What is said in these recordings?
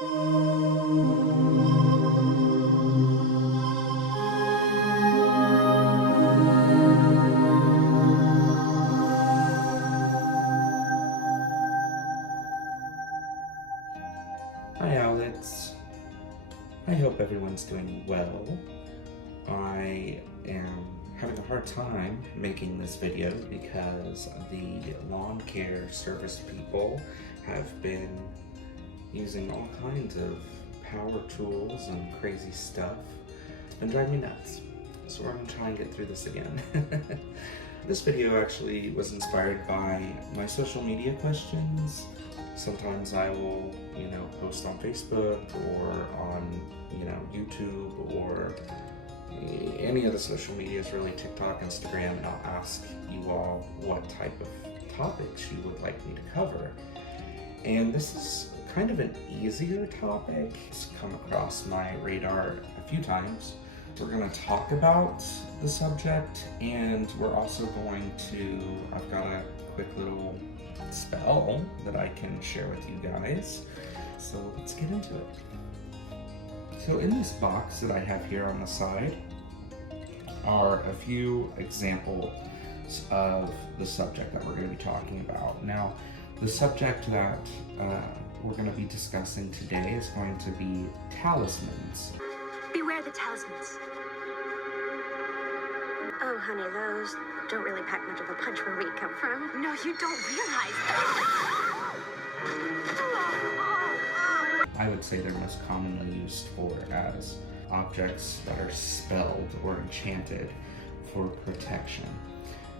Hi Amulets. I hope everyone's doing well. I am having a hard time making this video because the lawn care service people have been using all kinds of power tools and crazy stuff. It's been driving me nuts. So we're gonna try and get through this again. This video actually was inspired by my social media questions. Sometimes I will, post on Facebook or on, YouTube or any of the social medias, really TikTok, Instagram, and I'll ask you all what type of topics you would like me to cover. And this is kind of an easier topic. It's come across my radar a few times. We're going to talk about the subject, and we're also going to, I've got a quick little spell that I can share with you guys. So let's get into it. So in this box that I have here on the side are a few examples of the subject that we're going to be talking about. Now, the subject that we're going to be discussing today is going to be talismans. Beware the talismans. Oh, honey, those don't really pack much of a punch where we come from. No, you don't realize that. I would say they're most commonly used for as objects that are spelled or enchanted for protection.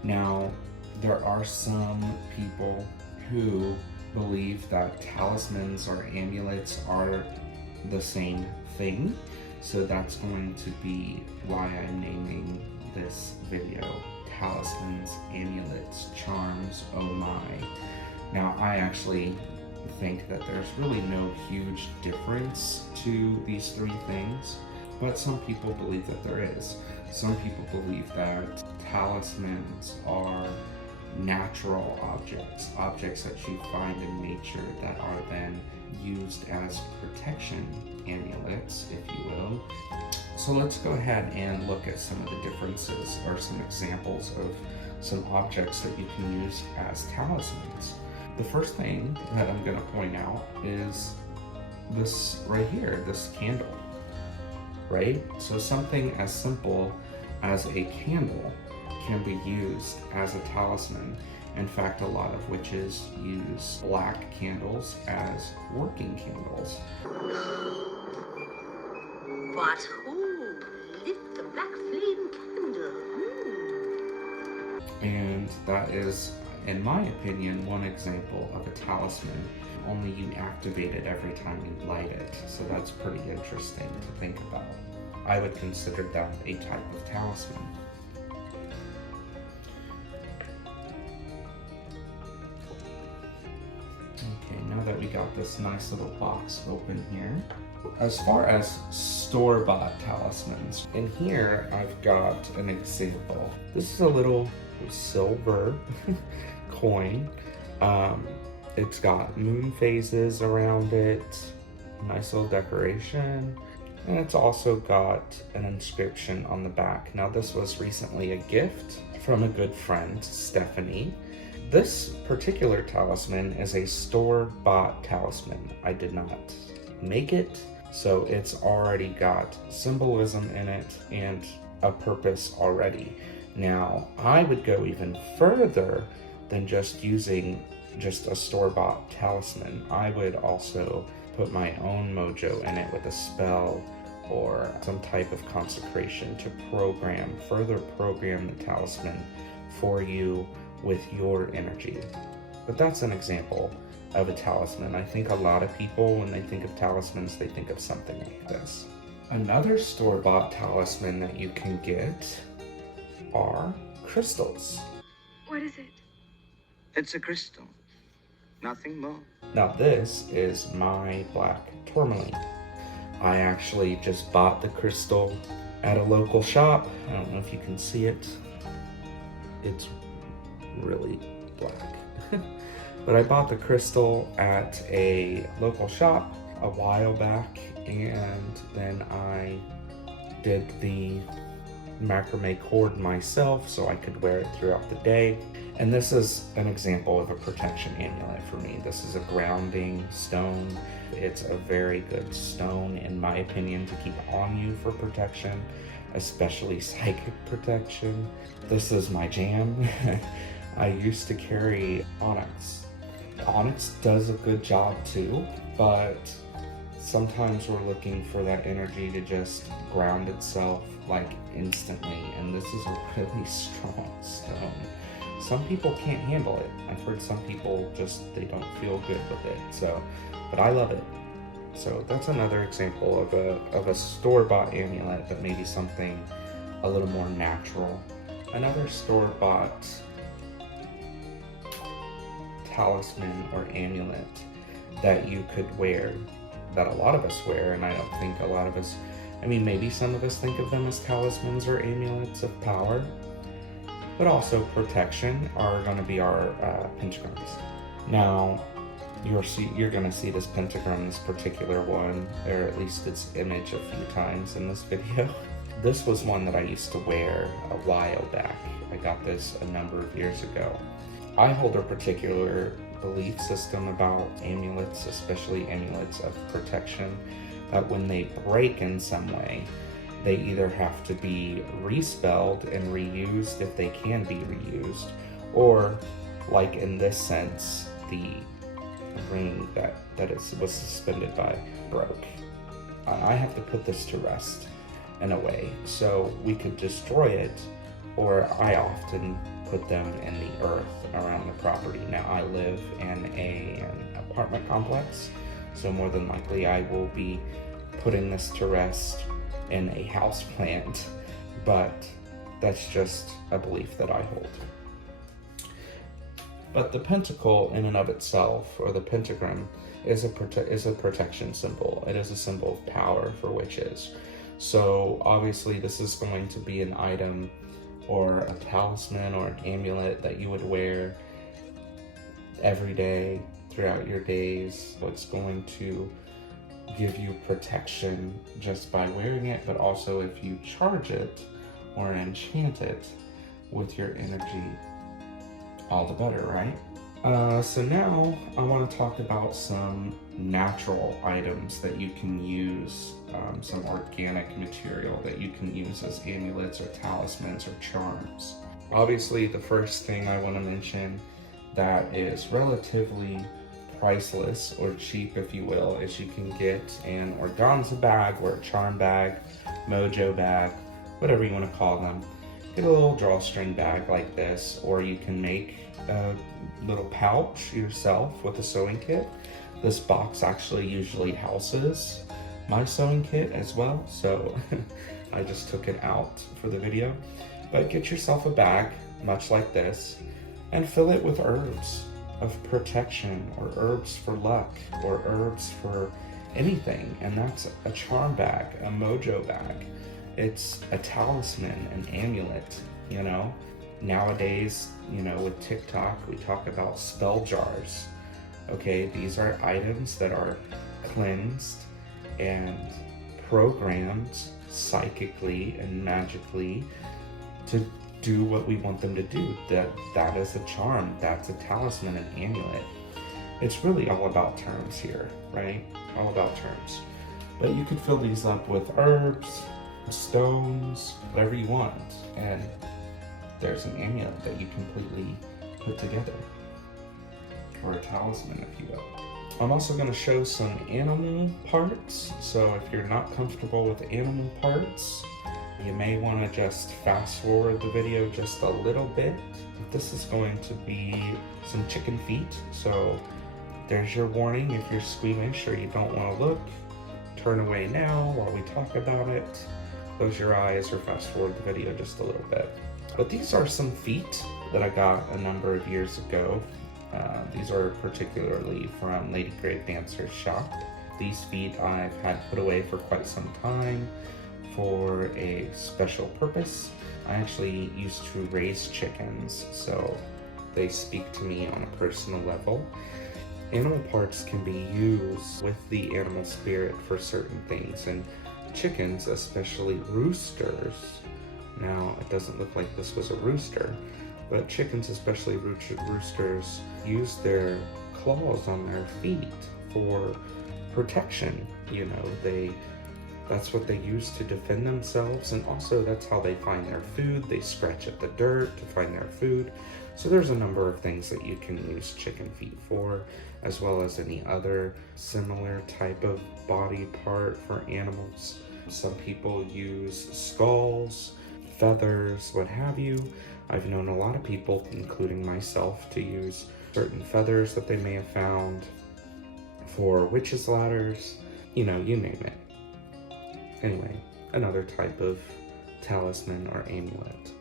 Now, there are some people who believe that talismans or amulets are the same thing. So that's going to be why I'm naming this video Talismans, Amulets, Charms, Oh My. Now, I actually think that there's really no huge difference to these three things, but some people believe that there is. Some people believe that talismans are natural objects that you find in nature that are then used as protection amulets, if you will. So let's go ahead and look at some of the differences or some examples of some objects that you can use as talismans. The first thing that I'm going to point out is this right here, this candle, right? So something as simple as a candle can be used as a talisman. In fact, a lot of witches use black candles as working candles. What? Who lit the black flame candle? And that is, in my opinion, one example of a talisman. Only you activate it every time you light it. So that's pretty interesting to think about. I would consider that a type of talisman. Okay, now that we got this nice little box open here, as far as store-bought talismans, in here I've got an example. This is a little silver coin. It's got moon phases around it, nice little decoration, and it's also got an inscription on the back. Now, this was recently a gift from a good friend, Stephanie. This particular talisman is a store-bought talisman. I did not make it, so it's already got symbolism in it and a purpose already. Now, I would go even further than just using just a store-bought talisman. I would also put my own mojo in it with a spell or some type of consecration to further program the talisman for you with your energy. But that's an example of a talisman. I think a lot of people, when they think of talismans, they think of something like this. Another store-bought talisman that you can get are crystals. What is it? It's a crystal. Nothing more. Now this is my black tourmaline. I actually just bought the crystal at a local shop. I don't know if you can see it. It's really black. But I bought the crystal at a local shop a while back, and then I did the macrame cord myself so I could wear it throughout the day. And this is an example of a protection amulet for me. This is a grounding stone. It's a very good stone, in my opinion, to keep on you for protection, especially psychic protection. This is my jam. I used to carry onyx. Onyx does a good job too, but sometimes we're looking for that energy to just ground itself like instantly, and this is a really strong stone. Some people can't handle it. I've heard some people they don't feel good with it. So, but I love it. So that's another example of a store-bought amulet, but maybe something a little more natural. Another store-bought talisman or amulet that you could wear, that a lot of us wear, and I don't think a lot of us, I mean, maybe some of us think of them as talismans or amulets of power, but also protection, are going to be our pentagrams. Now, you're going to see this pentagram, this particular one, or at least its image a few times in this video. This was one that I used to wear a while back. I got this a number of years ago. I hold a particular belief system about amulets, especially amulets of protection, that when they break in some way, they either have to be respelled and reused if they can be reused, or, like in this sense, the ring that was suspended by broke. I have to put this to rest in a way, so we could destroy it, or I often put them in the earth around the property. Now, I live in an apartment complex, so more than likely I will be putting this to rest in a house plant, but that's just a belief that I hold. But the pentacle in and of itself, or the pentagram, is a protection symbol. It is a symbol of power for witches. So obviously this is going to be an item or a talisman or an amulet that you would wear every day throughout your days. It's going to give you protection just by wearing it, but also if you charge it or enchant it with your energy, all the better, right? So now I want to talk about some natural items that you can use, some organic material that you can use as amulets or talismans or charms. Obviously, the first thing I want to mention that is relatively priceless or cheap, if you will, is you can get an organza bag or a charm bag, mojo bag, whatever you want to call them. Get a little drawstring bag like this, or you can make a little pouch yourself with a sewing kit. This box actually usually houses my sewing kit as well, so I just took it out for the video. But get yourself a bag, much like this, and fill it with herbs of protection, or herbs for luck, or herbs for anything. And that's a charm bag, a mojo bag. It's a talisman, an amulet, you know? Nowadays, you know, with TikTok, we talk about spell jars. Okay, these are items that are cleansed and programmed psychically and magically to do what we want them to do. That is a charm, that's a talisman, an amulet. It's really all about terms here, right? All about terms. But you could fill these up with herbs, stones, whatever you want, and there's an amulet that you completely put together, or a talisman, if you will. I'm also going to show some animal parts, so if you're not comfortable with animal parts, you may want to just fast forward the video just a little bit. This is going to be some chicken feet, so there's your warning. If you're squeamish or you don't want to look, turn away now while we talk about it. Close your eyes or fast forward the video just a little bit. But these are some feet that I got a number of years ago. These are particularly from Lady Grave Dancer's shop. These feet I've had put away for quite some time for a special purpose. I actually used to raise chickens, so they speak to me on a personal level. Animal parts can be used with the animal spirit for certain things, and chickens, especially roosters. Now, it doesn't look like this was a rooster, but chickens, especially roosters, use their claws on their feet for protection. You know, that's what they use to defend themselves, and also that's how they find their food. They scratch at the dirt to find their food. So there's a number of things that you can use chicken feet for, as well as any other similar type of body part for animals. Some people use skulls, feathers, what have you. I've known a lot of people, including myself, to use certain feathers that they may have found for witches' ladders, you know, you name it. Anyway, another type of talisman or amulet.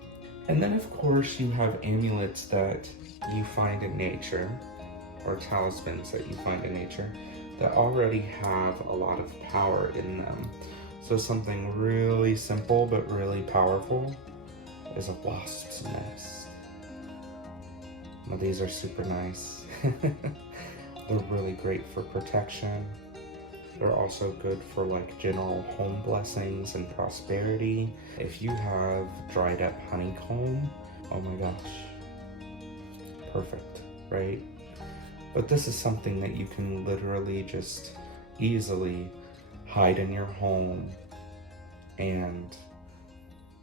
And then of course you have amulets that you find in nature, or talismans that you find in nature, that already have a lot of power in them. So something really simple but really powerful is a wasp's nest. Now these are super nice. They're really great for protection. They're also good for like general home blessings and prosperity. If you have dried up honeycomb, oh my gosh, perfect, right? But this is something that you can literally just easily hide in your home and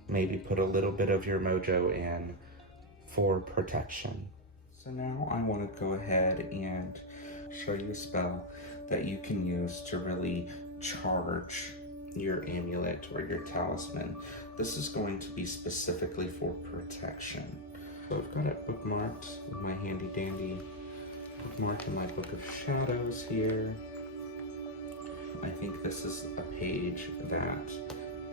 maybe put a little bit of your mojo in for protection. So now I want to go ahead and show you a spell that you can use to really charge your amulet or your talisman. This is going to be specifically for protection. So I've got it bookmarked with my handy dandy bookmark in my book of shadows here. I think this is a page that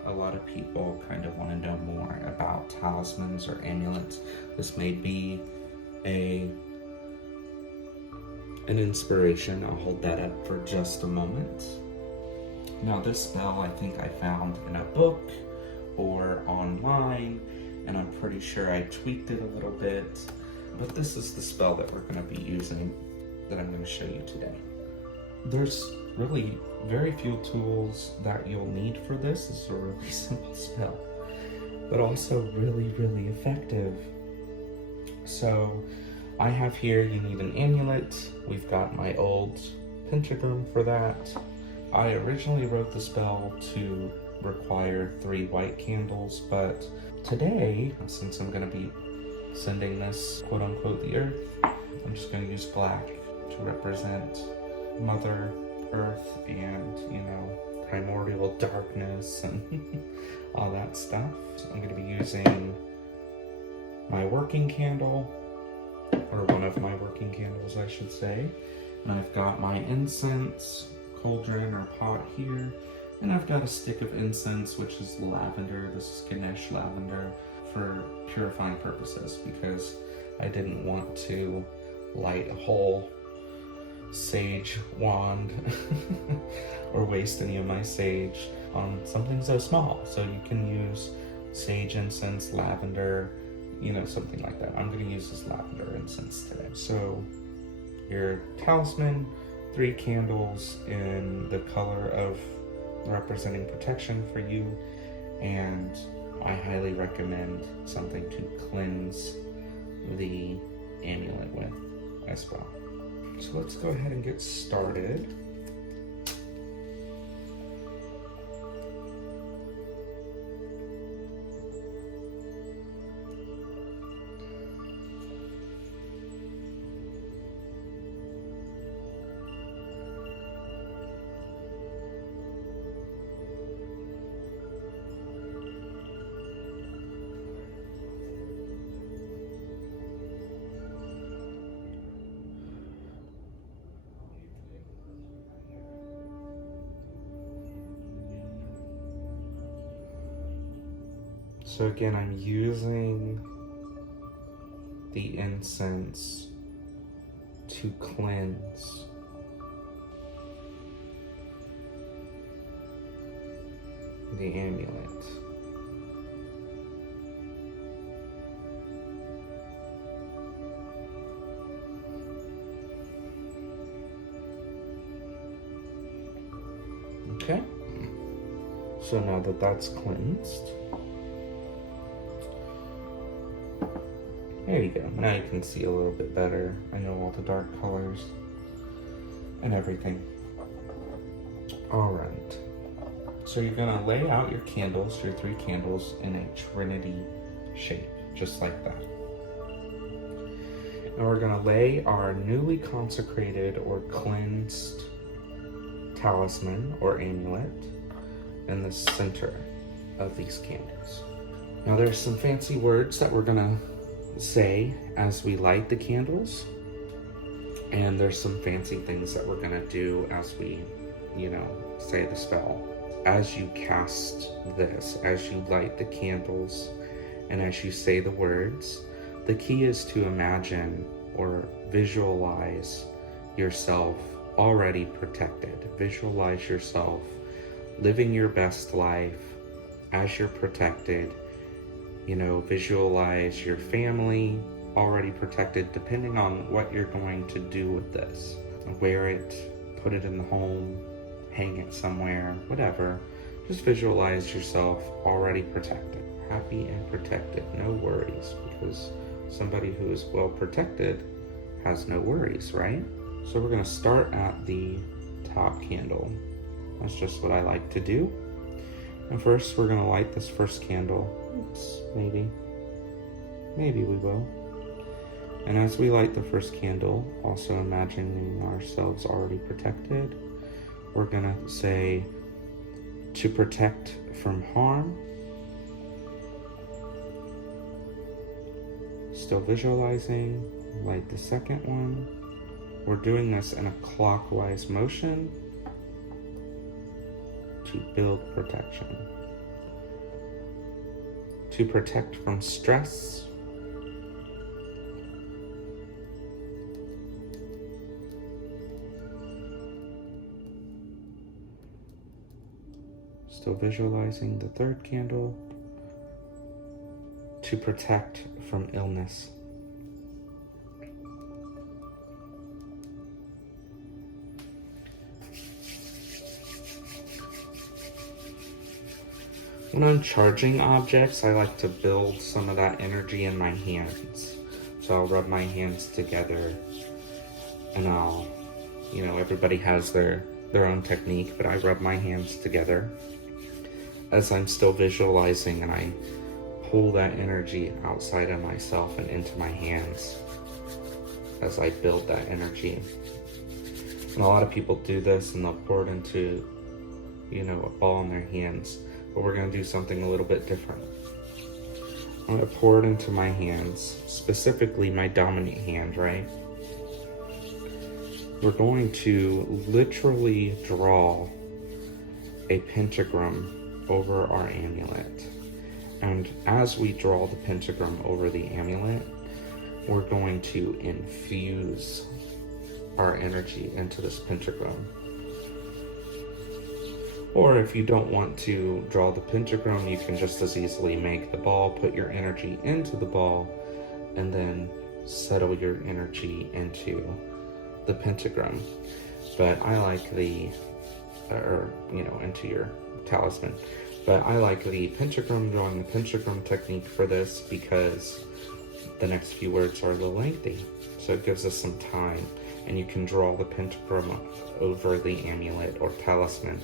a lot of people kind of want to know more about talismans or amulets. This may be an inspiration. I'll hold that up for just a moment. Now this spell I think I found in a book or online, and I'm pretty sure I tweaked it a little bit, but this is the spell that we're going to be using, that I'm going to show you today. There's really very few tools that you'll need for this. This is a really simple spell, but also really, really effective. So I have here, you need an amulet. We've got my old pentagram for that. I originally wrote the spell to require 3 white candles, but today, since I'm going to be sending this quote-unquote the earth, I'm just going to use black to represent Mother Earth and, you know, primordial darkness and all that stuff. So I'm going to be using my working candle, or one of my working candles, I should say. And I've got my incense cauldron or pot here, and I've got a stick of incense, which is lavender. This is Ganesh lavender for purifying purposes, because I didn't want to light a whole sage wand or waste any of my sage on something so small. So you can use sage incense, lavender, you know, something like that. I'm going to use this lavender incense today. So your talisman, 3 candles in the color of representing protection for you, and I highly recommend something to cleanse the amulet with as well. So let's go ahead and get started. So again, I'm using the incense to cleanse the amulet. Okay. So now that that's cleansed, there you go. Now you can see a little bit better. I know all the dark colors and everything. All right. So you're gonna lay out your candles, your 3 candles, in a trinity shape, just like that. And we're gonna lay our newly consecrated or cleansed talisman or amulet in the center of these candles. Now there's some fancy words that we're gonna say as we light the candles, and there's some fancy things that we're gonna do as we, say the spell. As you cast this, as you light the candles, and as you say the words, the key is to imagine or visualize yourself already protected. Visualize yourself living your best life as you're protected. Visualize your family already protected, depending on what you're going to do with this. Wear it, put it in the home, hang it somewhere, whatever. Just visualize yourself already protected, happy and protected, no worries, because somebody who is well protected has no worries, right? So we're gonna start at the top candle. That's just what I like to do. And first we're gonna light this first candle. Oops, maybe we will. And as we light the first candle, also imagining ourselves already protected, we're gonna say, to protect from harm. Still visualizing, light the second one. We're doing this in a clockwise motion to build protection. To protect from stress. Still visualizing the third candle. To protect from illness. When I'm charging objects, I like to build some of that energy in my hands. So I'll rub my hands together, and I'll, everybody has their own technique, but I rub my hands together as I'm still visualizing, and I pull that energy outside of myself and into my hands as I build that energy. And a lot of people do this and they'll pour it into, a ball in their hands. But we're going to do something a little bit different. I'm going to pour it into my hands, specifically my dominant hand, right? We're going to literally draw a pentagram over our amulet. And as we draw the pentagram over the amulet, we're going to infuse our energy into this pentagram. Or if you don't want to draw the pentagram, you can just as easily make the ball, put your energy into the ball, and then settle your energy into the pentagram. But I like into your talisman. But I like the pentagram, drawing the pentagram technique for this, because the next few words are a little lengthy. So it gives us some time, and you can draw the pentagram over the amulet or talisman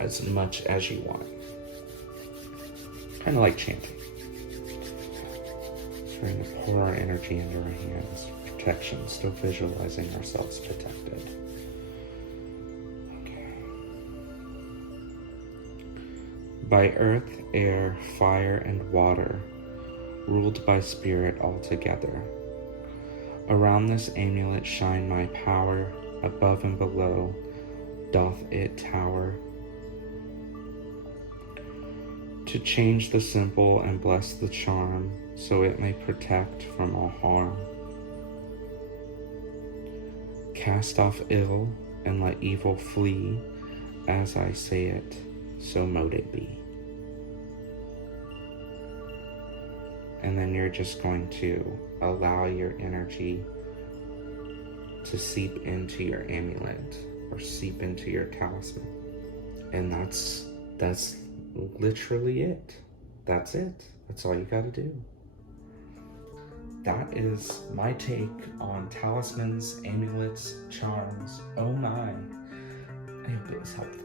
as much as you want. Kind of like chanting. Trying to pour our energy into our hands. Protection, still visualizing ourselves protected. Okay. By earth, air, fire, and water, ruled by spirit altogether. Around this amulet shine my power, above and below doth it tower. To change the simple and bless the charm, so it may protect from all harm. Cast off ill, and let evil flee, as I say it, so mote it be. And then you're just going to allow your energy to seep into your amulet, or seep into your talisman. And that's literally it. That's it. That's all you gotta do. That is my take on talismans, amulets, charms. Oh my. I hope it was helpful.